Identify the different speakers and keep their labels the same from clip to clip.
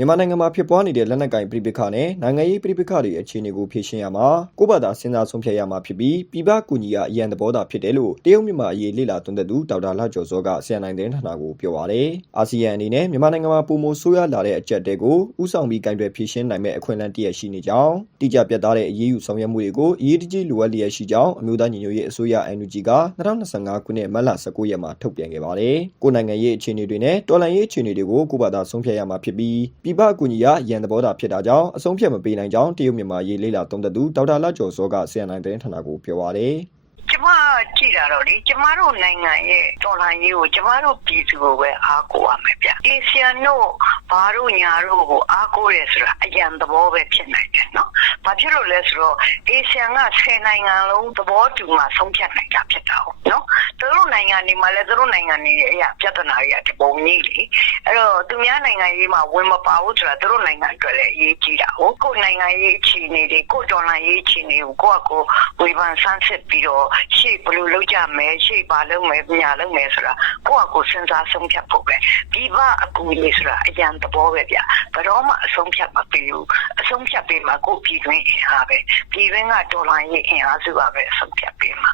Speaker 1: မြန်မာနိုင်ငံမှာဖြစ်ပွားနေတဲ့လက်နက်ကင်ပြည်ပခါနဲ့နိုင်ငံရေးပြည်ပခါတွေအခြေအနေကိုဖြေရှင်းရမှာကိုယ့်ဘာသာစဉ်းစားဆုံးဖြတ်ရမှာဖြစ်ပြီးပြည်ပကူညီရအရန်သဘောသာဖြစ်တယ်လို့တရုတ်မြန်မာအရေးလေ့လာသွန်သင်သူဒေါက်တာလှကျော်စောကဆီယန်နိုင်တဲ့ဌာနကိုပြောပါရယ်အာဆီယံအနေနဲ့မြန်မာနိုင်ငံမှာပုံမိုဆိုးရလာတဲ့အကြက်တဲကိုဥဆောင်ပြီးကင်တွယ်ဖြေရှင်းနိုင်မဲ့အခွင့်အလမ်းတည့်ရရှိနေကြောင်းတိကျပြတ်သားတဲ့အရေးယူဆောင်ရွက်မှုတွေကိုအရေးတကြီးလိုအပ်လျက်ရှိကြောင်းအမျိုးသားညီညွတ်ရေးအစိုးရ NUG က2025ခုနှစ်မတ်လ19ရက်မှာထုတ်ပြန်ခဲ့ပါတယ်ကိုယ်နိုင်ငံရေးအခြေအနေတွေနဲ့တော်လှန်ရေးအခြေအနေတွေကိုကိုယ့်ဘာသာဆုံးဖြတ်ရမှာဖြစ်ပြီးပြည်ပကူညီရအရန်သဘောသာဖြစ်တာကြောင့်အဆုံးဖြတ်မပေးနိုင်ကြောင်းတရုတ်မြန်မာရေးလေ့လာသုံးသပ်သူဒေါက်တာလှကျော်စောကဆီယန်နိုင်တဲ့ဌာနကိုပြောပါရယ်
Speaker 2: ကျ မကြည့်တာတော့လေကျမတို့နိုင်ငံရဲ့တော်လှန်ရေးကိုကျမတို့ပြည်သူကိုပဲအားကိုးရမယ်ဗျ။အေဆီယန်တို့ဘာတို့ညာတို့ကိုအားကိုးရဲဆိုတာအရန်သဘောပဲဖြစ်နိုင်တယ်နော်။ဘာဖြစ်လို့လဲဆိုတော့အေဆီယန်က10နိုင်ငံလုံးသဘောတူမှဆုံးဖြတ်နိုင်တာဖြစ်တာဟုတ်နော်။သူတို့နိုင်ငံတွေမှာလည်းသူတို့နိုင်ငံတွေရဲ့အရာပြဿနာတွေကတပုံကြီးလေ။အဲ့တော့သူများနိုင်ငံရေးမှာဝင်မပါဘူးဆိုတာသူတို့နိုင်ငံအတွက်လည်းအရေးကြီးတာဟုတ်။ကိုယ်နိုင်ငံရေးအခြေအနေတွေကိုတော်လှန်ရေးအခြေအနေကိုကိုယ့်အကိုဝေဖန်ဆန်းစစ်ပြီးတော့ရှေ့ဘယ်လိုလုပ်ကြမယ်ရှေ့ဘာလုပ်မယ်ညာလုပ်မယ်ဆိုတာကိုယ့်အကိုစဉ်းစားဆုံးဖြတ်ဖို့ပဲဒီဘအကူကြီးဆိုတာအရန်သဘောပဲဗျဘယ်တော့မှအဆုံးဖြတ်မပေးဘူးအဆုံးဖြတ်ပေးမှာကိုယ့်ပြည်တွင်းအင်အားပဲပြည်တွင်းကဒေါ်လာရေးအင်အားစုကပဲအဆုံးဖြတ်ပေးမှာ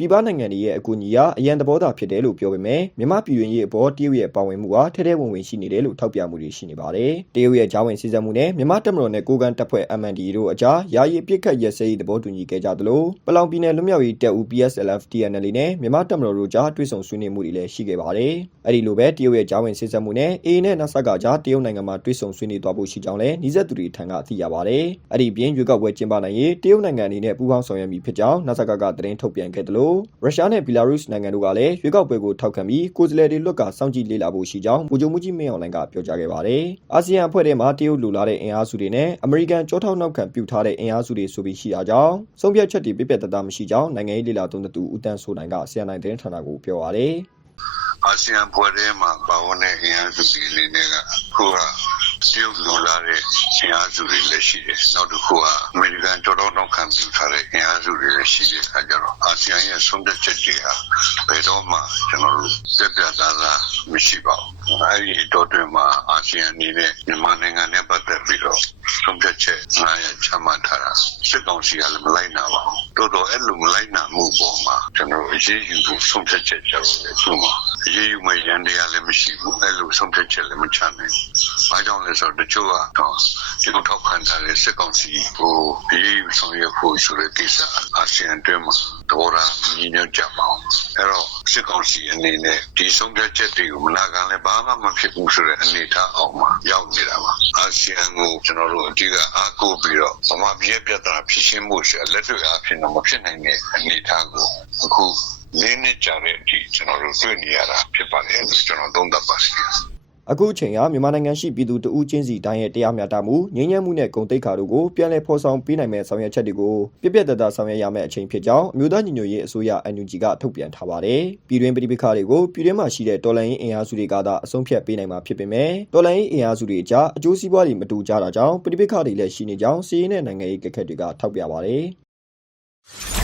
Speaker 1: ပြည်ပနိုင်ငံတွေရဲ့အကူအညီကအရန်သဘောသာဖြစ်တယ်လို့ပြောပေမဲ့မြန်မာပြည်တွင်းရေးအပေါ်တရုတ်ရဲ့ပါဝင်မှုကထဲထဲဝင်ဝင်ရှိနေတယ်လို့ထောက်ပြမှုတွေရှိနေပါတယ်။တရုတ်ရဲ့ဂျာဝင်စည်းစိမ်မှုနဲ့မြန်မာတပ်မတော်နဲ့ကိုကန်တပ်ဖွဲ့ MND တို့အကြားယာယီပြစ်ခတ်ရက်စဲရေးသဘောတူညီခဲ့ကြသလိုပလောင်ပြည်နယ်လွတ်မြောက်ရေးတပ်ဦး PSLF TNL နဲ့မြန်မာတပ်မတော်တို့ကြားတွေ့ဆုံဆွေးနွေးမှုတွေလည်းရှိခဲ့ပါတယ်။အဲဒီလိုပဲတရုတ်ရဲ့ဂျာဝင်စည်းစိမ်မှုနဲ့ AA နဲ့ NASA ကကြားတရုတ်နိုင်ငံမှာတွေ့ဆုံဆွေးနွေးသွားဖို့ရှိကြောင်းလည်းနှိစက်သူတွေထံကသိရပါတယ်။အဲဒီပြင်ရွေးကောက်ပွဲကျင်းပနိုင်ရေးတရုတ်နိုင်ငံအနေနဲ့ပူးပေါင်းဆောင်ရွက်မည်ဖြစ်ကြောင်း NASA ကသတင်းထုတ်ပြန်ခဲ့တယ်လို့ရုရှားနဲ့ဘီလာရုစ်နိုင်ငံတို့ကလည်းရွေးကောက်ပွဲကိုထောက်ခံပြီးကိုယ်စားလှယ်တွေလွတ်ကစောင့်ကြည့်လေ့လာဖို့ရှိကြောင်းဗိုလ်ချုပ်မှုကြီးမင်းအောင်လှိုင်ကပြောကြားခဲ့ပါတယ်။အာဆီယံအဖွဲ့ထဲမှာတရုတ်လူလာတဲ့အင်အားစုတွေနဲ့အမေရိကန်ကြောထောက်နောက်ခံပြုထားတဲ့အင်အားစုတွေဆိုပြီးရှိတာကြောင့်ဆုံးဖြတ်ချက်တွေပြည့်ပြတ်သားသားမရှိကြောင်းနိုင်ငံရေးလေလာသုံးသပ်သူဦးတန်းစိုးနိုင်ကဆီယံနိုင်တဲ့ဌာနကိုပြောပါတယ်။
Speaker 3: အာဆီယံဖွဲ့ထဲမှာပါဝင်တဲ့အင်အားစုတွေအနေနဲ့ကခုကတရုတ်လိုလာတဲ့ အင်အားစုတွေလည်းရှိတယ်။နောက်တစ်ခုကအမေရိကန်တော်တော်နောက်ခံပြုထားတဲ့အင်အားစုတွေလည်းရှိတဲ့အခါကျတော့အာဆီယံရဲ့ဆုံးဖြတ်ချက်တွေဟာဘယ်တော့မှကျွန်တော်တို့ပြတ်ပြတ်သားသားမရှိပါဘူး။အဲဒီတော့တွင်မှာအာဆီယံအနေနဲ့မြန်မာနိုင်ငံနဲ့ပတ်သက်ပြီးတော့ဆုံးဖြတ်ချက်ငါးရချမှတ်ထားတာစစ်ကောင်စီကလည်းမလိုက်နာပါဘူး။တိုးတော့အဲ့လိုမလိုက်နာမှုပေါ်မှာကျွန်တော်အရေးယူဖို့ဆုံးဖြတ်ချက်ကြောင့်လည်းသူ့မှာအရေးယူမဲ့ရန်တရားလည်းမရှိဘူးအဲ့လိုဆုံးဖြတ်ချက်လည်းမချနိုင်ဘူး။ဘာကြောင့်လဲဆိုတော့တချို့ကတော့ဒီလိုထောက်ခံထားတဲ့စစ်ကောင်စီကိုအရေးယူဆောင်ရွက်ဖို့ဆိုတဲ့ကိစ္စအာဆီယံတွင်းမှာတော့ရာညီညွတ်ကြပါအောင်။အဲ့တော့စစ်ကောင်စီအနေနဲ့ဒီဆုံးဖြတ်ချက်တွေကိုမနာခံလည်းဘာမှမဖြစ်ဘူးဆိုတဲ့အနေအထားအောင်မှာရောက်နေတာပါ။အာဆီယံကိုကျွန်တော်တို့အကြီးကအားကိုးပြီးတော့ဗမာပြည်ရဲ့ပြဿနာဖြေရှင်းမှုရှိလက်တွေ့အားဖြင့်တော့မဖြစ်နိုင်တဲ့အနေအထားကိုအခု လေးနှစ်ကြာတဲ့အထိကျွန်တော်တို့တွေ့နေရတာဖြစ်ပါတယ်လို့ကျွန်တော်သုံးသပ်ပါတယ်
Speaker 1: အခုအချိန်ကမြန်မာနိုင်ငံရှိပြည်သူတဦးချင်းစီတိုင်းရဲ့တရားမျှတမှုငြိမ်းချမ်းမှုနဲ့ဂုဏ်သိက္ခာတို့ကိုပြန်လည်ဖော်ဆောင်ပေးနိုင်မဲ့ဆောင်ရွက်ချက်တွေကိုပြည့်ပြည့်တသားဆောင်ရွက်ရမယ့်အချိန်ဖြစ်ကြောင်းအမျိုးသားညီညွတ်ရေးအစိုးရ NUG ကထုတ်ပြန်ထားပါတယ်။ပြည်တွင်းပြည်ပခါတွေကိုပြည်တွင်းမှာရှိတဲ့တော်လှန်ရေးအင်အားစုတွေကသာအဆုံးဖြတ်ပေးနိုင်မှာဖြစ်ပေမဲ့တော်လှန်ရေးအင်အားစုတွေအကြားအကျိုးစီးပွားတွေမတူကြတာကြောင့်ပြည်ပခါတွေလည်းရှိနေကြောင်းစီးရင်တဲ့နိုင်ငံရေးကခက်တွေကထောက်ပြပါတယ်။